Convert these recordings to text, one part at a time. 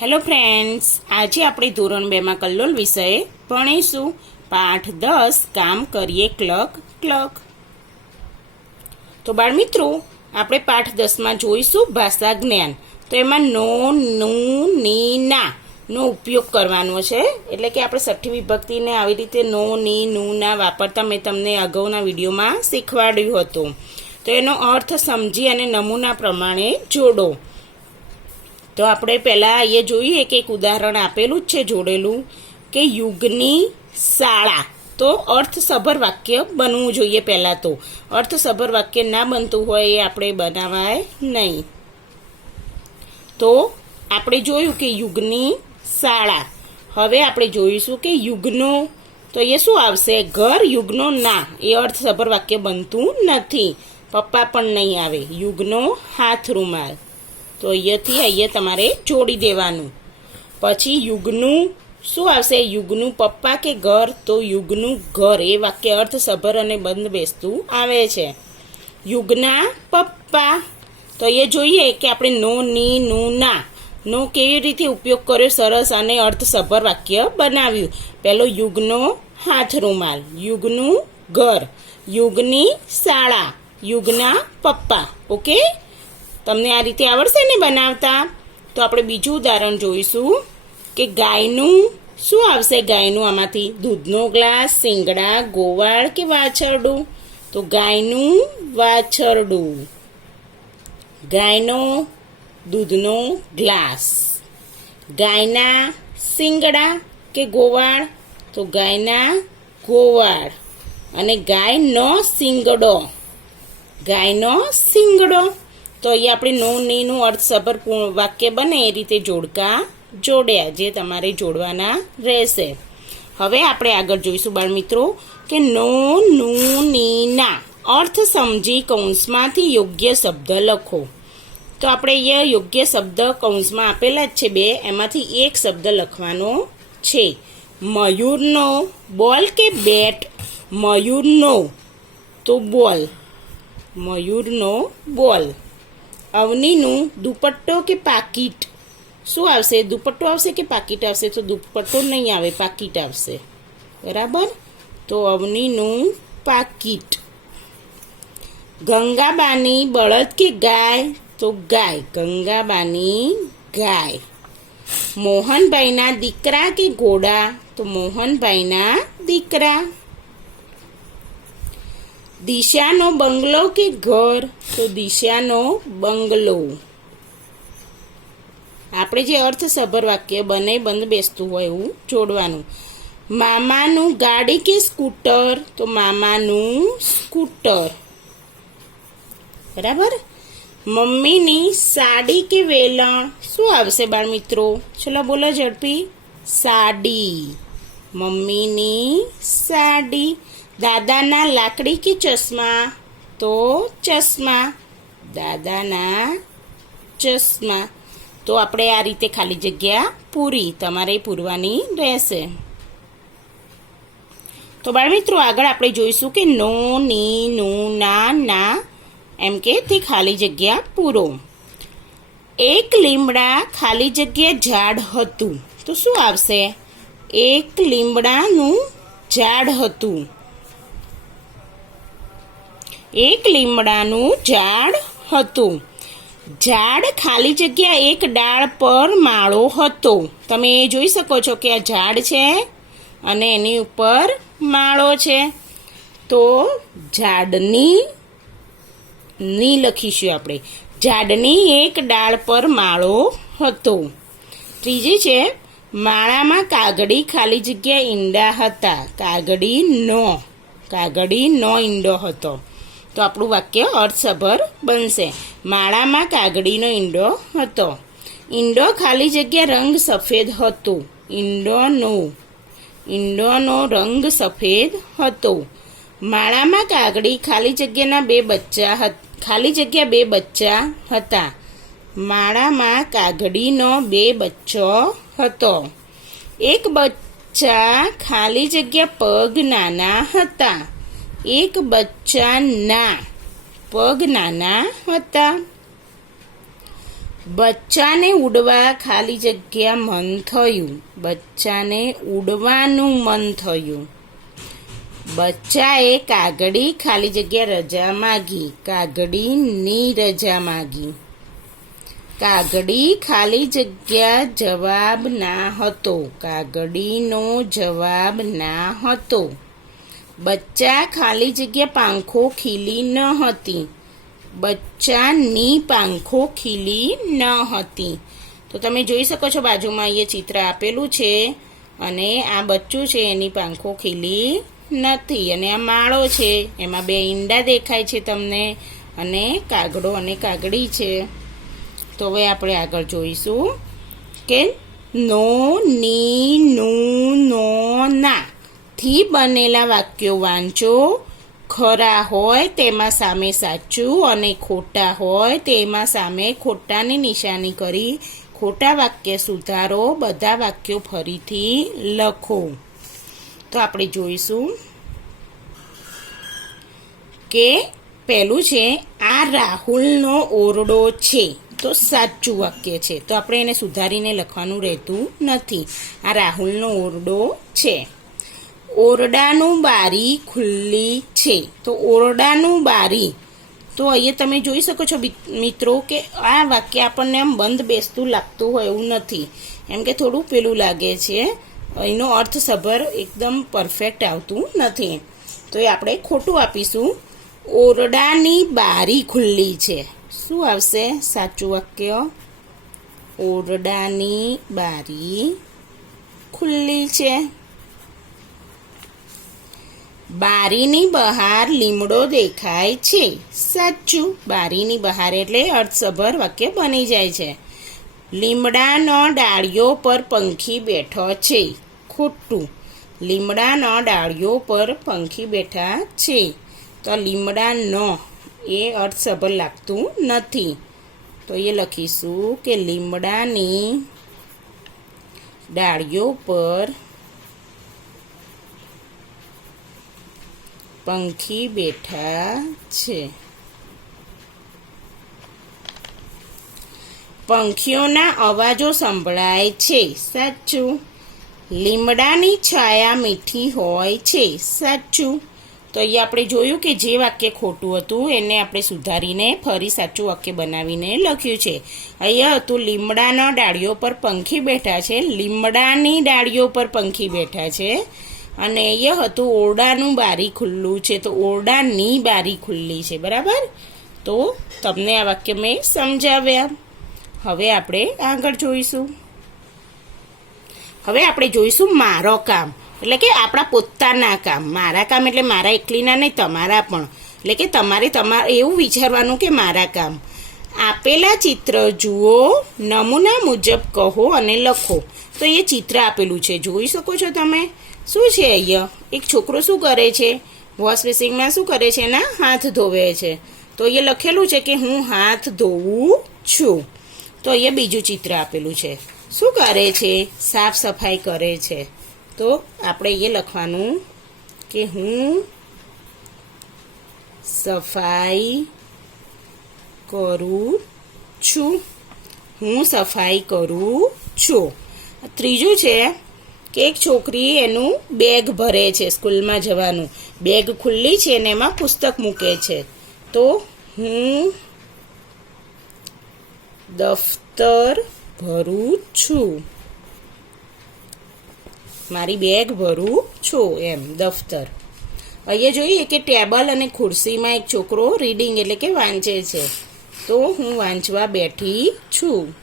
Hello friends, આજે આપણે ધોરણ 2 માં કલ્લોલ વિષય ભણીશું. પાઠ 10 કામ કરીએ ક્લક ક્લક. તો બાળમિત્રો, આપણે પાઠ 10 માં જોઈશું ભાષા જ્ઞાન. તો એમાં નો, નું, ની, ના નો ઉપયોગ કરવાનો છે. એટલે કે આપણે છઠ્ઠી વિભક્તિને આવી રીતે નો, ની, નું, ના વાપરતા મેં તમને અગાઉના વિડીયોમાં શીખવાડ્યું હતું. તો એનો અર્થ સમજી અને નમૂના પ્રમાણે જોડો. તો આપણે પહેલાં અહીંયા જોઈએ કે એક ઉદાહરણ આપેલું જ છે જોડેલું કે યુગની શાળા. તો અર્થસભર વાક્ય બનવું જોઈએ. પહેલાં તો અર્થસભર વાક્ય ના બનતું હોય એ આપણે બનાવાય નહીં. તો આપણે જોયું કે યુગની શાળા. હવે આપણે જોઈશું કે યુગનો. તો એ શું આવશે? ઘર. યુગનો ના, એ અર્થસભર વાક્ય બનતું નથી. પપ્પા પણ નહીં આવે. યુગનો હાથ રૂમાલ. તો અહીંયાથી અહીંયા તમારે જોડી દેવાનું. પછી યુગનું શું આવશે? યુગનું પપ્પા કે ઘર. તો યુગનું ઘર, એ વાક્ય અર્થસભર અને બંધ બેસતું આવે છે. યુગના પપ્પા. તો એ જોઈએ કે આપણે નો, ની, નું, ના નો કેવી રીતે ઉપયોગ કર્યો, સરસ અને અર્થસભર વાક્ય બનાવ્યું. પહેલો યુગનો હાથ રૂમાલ, યુગનું ઘર, યુગની શાળા, યુગના પપ્પા. ઓકે, તમને આ રીતે આવડશે ને બનાવતા? તો આપણે બીજું ઉદાહરણ જોઈશું કે ગાયનું શું આવશે? ગાયનું આમાંથી દૂધનો ગ્લાસ, શિંગડા, ગોવાળ કે વાછરડું. તો ગાયનું વાછરડું. ગાયનો દૂધનો ગ્લાસ. ગાયના શિંગડા કે ગોવાળ. તો ગાયના ગોવાળ. અને ગાયનો શિંગડો. ગાયનો શિંગડો. તો અહીંયા આપણે નો, નીનું અર્થસભર વાક્ય બને એ રીતે જોડકા જોડ્યા, જે તમારે જોડવાના રહેશે. હવે આપણે આગળ જોઈશું બાળમિત્રો કે નો, નું, ની, ના અર્થ સમજી કૌંસમાંથી યોગ્ય શબ્દ લખો. તો આપણે અહીંયા યોગ્ય શબ્દ કૌંસમાં આપેલા જ છે બે, એમાંથી એક શબ્દ લખવાનો છે. મયુરનો બોલ કે બેટ? મયુરનો તો બોલ. મયુરનો બોલ. અવનીનું દુપટ્ટો કે પાકીટ? શું આવશે? દુપટ્ટો આવશે કે પાકીટ આવશે? તો દુપટ્ટો નહીં આવે, પાકીટ આવશે. બરાબર. તો અવનીનું પાકીટ. ગંગાબાની બળદ કે ગાય? તો ગાય. ગંગાબાની ગાય. મોહનભાઈના દીકરા કે ઘોડા? તો મોહનભાઈના દીકરા. દિશાનો બંગલો કે ઘર? તો દિશાનો બંગલો. આપણે જે અર્થસભર વાક્ય બને બંધ બેસતું હોય એવું જોડવાનું. મામાનું ગાડી કે સ્કૂટર? તો મામાનું સ્કૂટર. બરાબર. મમ્મીની સાડી કે વેલણ? શું આવશે બાળમિત્રો? ચલો બોલો ઝડપી. સાડી. મમ્મીની સાડી. દાદાના લાકડી કે ચશ્મા? તો ચશ્મા. દાદાના ચશ્મા. તો આપણે આ રીતે ખાલી જગ્યા પૂરી, તમારે પૂરવાની રહેશે. તો બાળમિત્રો, આગળ આપણે જોઈશું કે નો, ની, નું, ના એમ કે તે ખાલી જગ્યા પૂરો. એક લીમડા ખાલી જગ્યા ઝાડ હતું. તો શું આવશે? એક લીમડાનું ઝાડ હતું. એક લીમડાનું ઝાડ હતું. ઝાડ ખાલી જગ્યા એક ડાળ પર માળો હતો. તમે જોઈ શકો છો કે આ ઝાડ છે અને એની ઉપર માળો છે. તો ઝાડની ની લખીશું આપણે. ઝાડની એક ડાળ પર માળો હતો. ત્રીજી છે માળામાં કાગડી ખાલી જગ્યા ઈંડા હતા. કાગડીનો ઈંડો હતો. તો આપણું વાક્ય અર્થસભર બનશે. માળામાં કાગડીનો ઈંડો હતો. ઈંડો ખાલી જગ્યા રંગ સફેદ હતો. ઈંડોનો રંગ સફેદ હતો. માળામાં કાગડી ખાલી જગ્યા બે બચ્ચા હતા. માળામાં કાગડીનો 2 બચ્ચો હતો. એક બચ્ચા ખાલી જગ્યા પગ નાના હતા. એક બચ્ચાના પગ નાના હતા. બચ્ચાને ઉડવા ખાલી જગ્યા મન થયું. બચ્ચાને ઉડવાનું મન થયું. બચ્ચાએ કાગડી ખાલી જગ્યા રજા માગી. કાગડીની રજા માગી. કાગડી ખાલી જગ્યા જવાબ ના હતો. કાગડીનો જવાબ ના હતો. બચ્ચા ખાલી જગ્યા પાંખો ખીલી ન હતી. બચ્ચાની પાંખો ખીલી ન હતી. તો તમે જોઈ શકો છો બાજુમાં અહીંયા ચિત્ર આપેલું છે અને આ બચ્ચું છે એની પાંખો ખીલી નથી. અને આ માળો છે એમાં બે ઈંડા દેખાય છે તમને અને કાગડો અને કાગડી છે. તો હવે આપણે આગળ જોઈશું કે નો, ની, નું, નો, ના થી બનેલા વાક્યો વાંચો. ખરા હોય તેમાં સામે સાચું અને ખોટા હોય તેમાં સામે ખોટાની નિશાની કરી ખોટા વાક્ય સુધારો. બધા વાક્યો ફરીથી લખો. તો આપણે જોઈશું કે પહેલું છે આ રાહુલનો ઓરડો છે. તો સાચું વાક્ય છે. તો આપણે એને સુધારીને લખવાનું રહેતું નથી. આ રાહુલનો ઓરડો છે. ઓરડાનું બારી ખુલ્લી છે. તો ઓરડાનું બારી. તો અહીંયા તમે જોઈ શકો છો મિત્રો કે આ વાક્ય આપણને આમ બંધ બેસતું લાગતું હોય એવું નથી. એમ કે થોડું પેલું લાગે છે. એનો અર્થસભર એકદમ પરફેક્ટ આવતું નથી. તો એ આપણે ખોટું આપીશું. ઓરડાની બારી ખુલ્લી છે. શું આવશે સાચું વાક્ય? ઓરડાની બારી ખુલ્લી છે. બારીની બહાર લીમડો દેખાય છે. સાચું. બારીની બહાર એટલે અર્થસભર વાક્ય બની જાય છે. લીમડાનો ડાળિયો પર પંખી બેઠો છે. ખોટું. લીમડાનો ડાળિયો પર પંખી બેઠા છે. તો લીમડાનો એ અર્થસભર લાગતું નથી. તો એ લખીશું કે લીમડાની ડાળીઓ પર પંખી બેઠા છે. પંખીઓના અવાજો સંભળાય છે. સાચું. લીમડાની છાયા મીઠી હોય છે. સાચું. તો અહીંયા આપણે જોયું કે જે વાક્ય ખોટું હતું એને આપણે સુધારીને ફરી સાચું વાક્ય બનાવીને લખ્યું છે. અહીંયા હતું લીમડાના ડાળીઓ પર પંખી બેઠા છે. લીમડાની ડાળીઓ પર પંખી બેઠા છે. અને અહીંયા હતું ઓરડાનું બારી ખુલ્લું છે. તો ઓરડાની બારી ખુલ્લી છે. બરાબર. તો તમને આ વાક્ય મેં સમજાવ્યા. હવે આપણે આગળ જોઈશું. હવે આપણે જોઈશું મારો કામ. એટલે કે આપણા પોતાના કામ. મારા કામ એટલે મારા એકલીના નહીં, તમારા પણ. એટલે કે તમારે એવું વિચારવાનું કે મારા કામ. આપેલા ચિત્ર જુઓ, નમૂના મુજબ કહો અને લખો. તો એ ચિત્ર આપેલું છે, જોઈ શકો છો તમે. શું છે અહીંયા? એક છોકરો શું કરે છે? વોશ બેસિનમાં શું કરે છે? એના હાથ ધોવે છે. તો એ લખેલું છે કે હું હાથ ધોવું છું. તો અહીંયા બીજું ચિત્ર આપેલું છે. શું કરે છે? સાફ સફાઈ કરે છે. તો આપણે એ લખવાનું કે હું સફાઈ કરું છું. હું સફાઈ કરું છું. ત્રીજું છે કે એક છોકરી એનું બેગ ભરે છે સ્કૂલમાં જવાનું. બેગ ખુલ્લી છે અને એમાં પુસ્તક મૂકે છે. તો હું દફતર ભરું છું. મારી બેગ ભરું છું એમ દફતર. અહીંયા જોઈએ કે ટેબલ અને ખુરશીમાં એક છોકરો રીડિંગ એટલે કે વાંચે છે. તો હું વાંચવા બેઠી છું.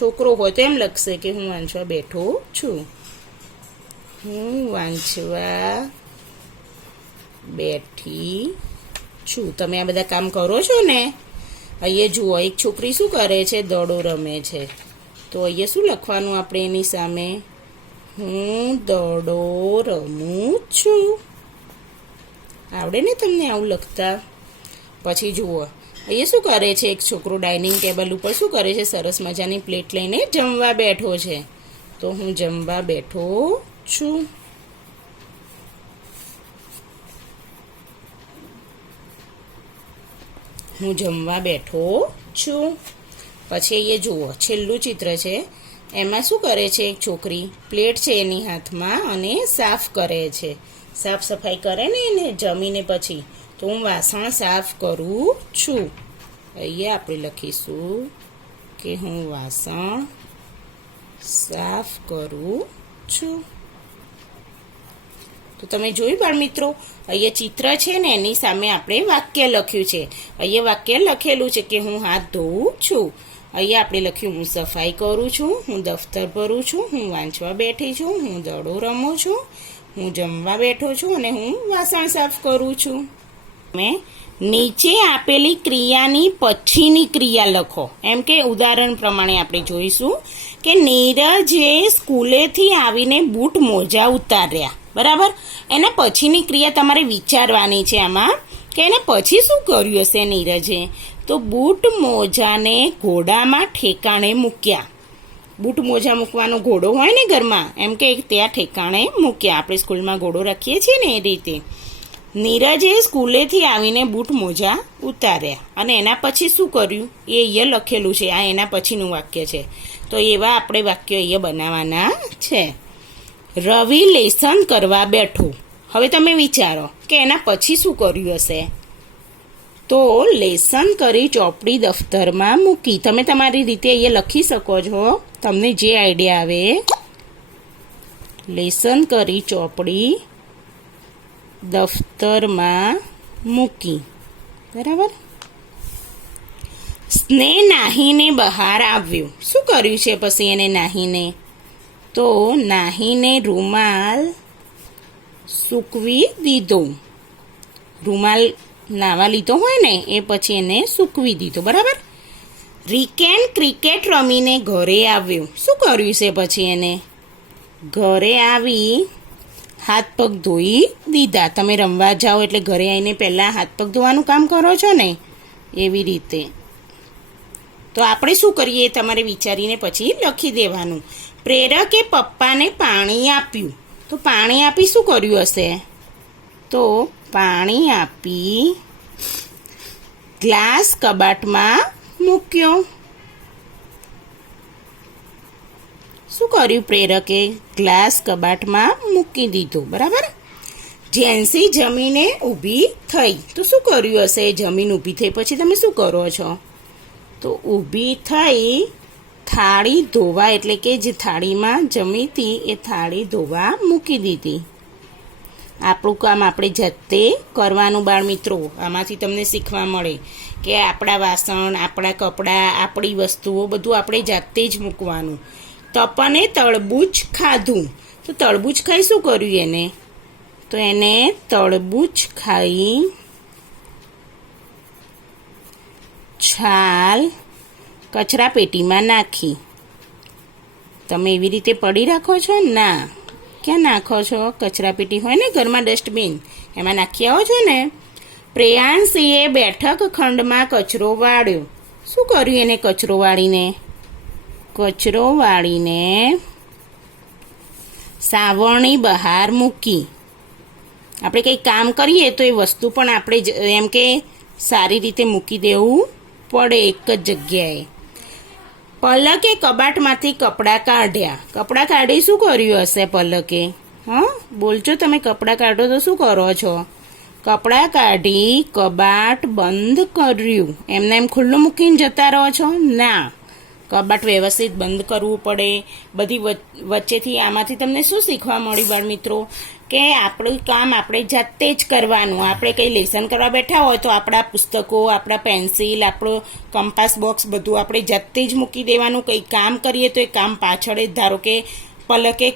છોકરો હોય તો એમ લખશે કે હું વાંચવા બેઠો છું. હું વાંચવા બેઠી છું. તમે આ બધા કામ કરો છો ને? અહીંયા જુઓ એક છોકરી શું કરે છે? દડો રમે છે. તો અહીંયા શું લખવાનું આપણે એની સામે? હું દડો રમું છું. આવડે ને તમને આવું લખતા? પછી જુઓ અહીંયા શું કરે છે? એક છોકરો ડાઇનિંગ ટેબલ ઉપર શું કરે છે? સરસ મજાની પ્લેટ લઈને જમવા બેઠો છે. તો હું જમવા બેઠો છું. હું જમવા બેઠો છું. પછી અહીંયા જુઓ છેલ્લું ચિત્ર છે, એમાં શું કરે છે? એક છોકરી પ્લેટ છે એની હાથમાં અને સાફ કરે છે. સાફ સફાઈ કરે ને એને જમીને પછી, તો હું વાસણ સાફ કરું છું. અહીંયા આપણે લખીશું કે હું વાસણ સાફ કરું છું. તો તમે જોયું બાળમિત્રો, અહીંયા ચિત્ર છે ને એની સામે આપણે વાક્ય લખ્યું છે. અહીંયા વાક્ય લખેલું છે કે હું હાથ ધોઉં છું. અહીંયા આપણે લખ્યું હું સફાઈ કરું છું, હું દફતર ભરું છું, હું વાંચવા બેઠી છું, હું દડો રમું છું, હું જમવા બેઠો છું અને હું વાસણ સાફ કરું છું. મેં નીચે આપેલી ક્રિયાની પછીની ક્રિયા લખો. એમ કે ઉદાહરણ પ્રમાણે આપણે જોઈશું કે નીરજે સ્કૂલેથી આવીને બૂટ મોજા ઉતાર્યા. બરાબર, એના પછીની ક્રિયા તમારે વિચારવાની છે આમાં કે એને પછી શું કર્યું હશે નીરજે. તો બૂટ મોજાને ઘોડામાં ઠેકાણે મૂક્યા. બૂટ મોજા મૂકવાનો ઘોડો હોય ને ઘરમાં, એમ કે ત્યાં ઠેકાણે મૂક્યા. આપણે સ્કૂલમાં ઘોડો રાખીએ છીએ ને એ રીતે. નીરજે સ્કૂલેથી આવીને બૂટ મોજા ઉતાર્યા અને એના પછી શું કર્યું એ અહીંયા લખેલું છે. આ એના પછીનું વાક્ય છે. તો એવા આપણે વાક્યો અહીંયા બનાવવાના છે. રવિ લેસન કરવા બેઠો. હવે તમે વિચારો કે એના પછી શું કર્યું હશે? તો લેસન કરી ચોપડી દફતરમાં મૂકી. તમે તમારી રીતે અહીંયા લખી શકો છો, તમને જે આઈડિયા આવે. લેસન કરી ચોપડી દફતરમાં મૂકી. બરાબર. સ્નેહ નાહીને બહાર આવ્યો. શું કર્યું છે પછી એને નાહીને? તો નાહીને રૂમાલ સૂકવી દીધો. રૂમાલ નાવા લીધો હોય ને એ પછી એને સૂકવી દીધો. બરાબર. રિકેન ક્રિકેટ રમીને ઘરે આવ્યો. શું કર્યું છે પછી એને? ઘરે આવી હાથ પગ ધોઈ દીધા. તમે રમવા જાઓ એટલે ઘરે આવીને પહેલાં હાથ પગ ધોવાનું કામ કરો છો ને, એવી રીતે. તો આપણે શું કરીએ તમારે વિચારીને પછી લખી દેવાનું. પ્રેરકે પપ્પાને પાણી આપ્યું. તો પાણી આપી શું કર્યું હશે? તો પાણી આપી ગ્લાસ કબાટમાં મૂક્યો. શું કર્યું પ્રેરકે? ગ્લાસ કબાટમાં મૂકી દીધો. બરાબર. જેન્સી જમીને ઊભી થઈ. તો શું કર્યું હશે? જમીન ઊભી થઈ પછી તમે શું કરો છો? તો ઊભી થઈ થાળી ધોવા, એટલે કે જે થાળીમાં જમી હતી એ થાળી ધોવા મૂકી દીધી. આપણું કામ આપણે જાતે કરવાનું બાળમિત્રો. આમાંથી તમને શીખવા મળે કે આપણા વાસણ, આપણા કપડાં, આપણી વસ્તુઓ બધું આપણે જાતે જ મૂકવાનું. તપને તરબૂચ ખાધું. તો તરબૂચ ખાઈ શું કર્યું એને? તો એને તરબૂચ ખાઈ છાલ કચરા પેટીમાં નાખી. તમે એવી રીતે પડી રાખો છો? ના. ક્યાં નાખો છો? કચરા પેટી હોય ને ઘરમાં, ડસ્ટબિન, એમાં નાખી આવો છો ને. પ્રેયાંશીએ બેઠક ખંડમાં કચરો વાળ્યો. શું કર્યું એને કચરો વાળીને? કચરો વાળીને સાવરણી બહાર મૂકી. આપણે કંઈ કામ કરીએ તો એ વસ્તુ પણ આપણે એમ કે સારી રીતે મૂકી દેવું પડે એક જ જગ્યાએ. પલકે કબાટમાંથી કપડાં કાઢ્યા. કપડાં કાઢી શું કર્યું હશે પલકે? બોલજો તમે. કપડાં કાઢો તો શું કરો છો? કપડાં કાઢી કબાટ બંધ કર્યું. એમને એમ ખુલ્લું મૂકીને જતા રહો છો? ના. કબાટ વ્યવસ્થિત બંધ કરવું પડે. બધી વચ્ચેથી આમાંથી તમને શું શીખવા મળ્યું બાળમિત્રો? કે આપણું કામ આપણે જાતે જ કરવાનું. આપણે કંઈ લેસન કરવા બેઠા હોય તો આપણા પુસ્તકો, આપણા પેન્સિલ, આપણો કંપાસ બોક્સ બધું આપણે જાતે જ મૂકી દેવાનું. કંઈ કામ કરીએ તો એ કામ પાછળ જ, ધારો કે પલકે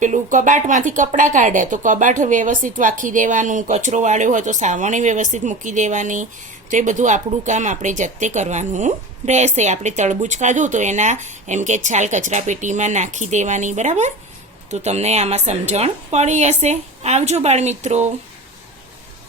પેલું કબાટમાંથી કપડાં કાઢ્યા તો કબાટ વ્યવસ્થિત રાખી દેવાનું. કચરો વાળ્યો હોય તો સાવરણી વ્યવસ્થિત મૂકી દેવાની. તો એ બધું આપણું કામ આપણે જાતે કરવાનું રહેશે. આપણે તરબૂચ ખાધું તો એના એમ કે છાલ કચરા પેટીમાં નાખી દેવાની. બરાબર. તો તમને આમાં સમજણ પડી હશે. આવજો બાળમિત્રો.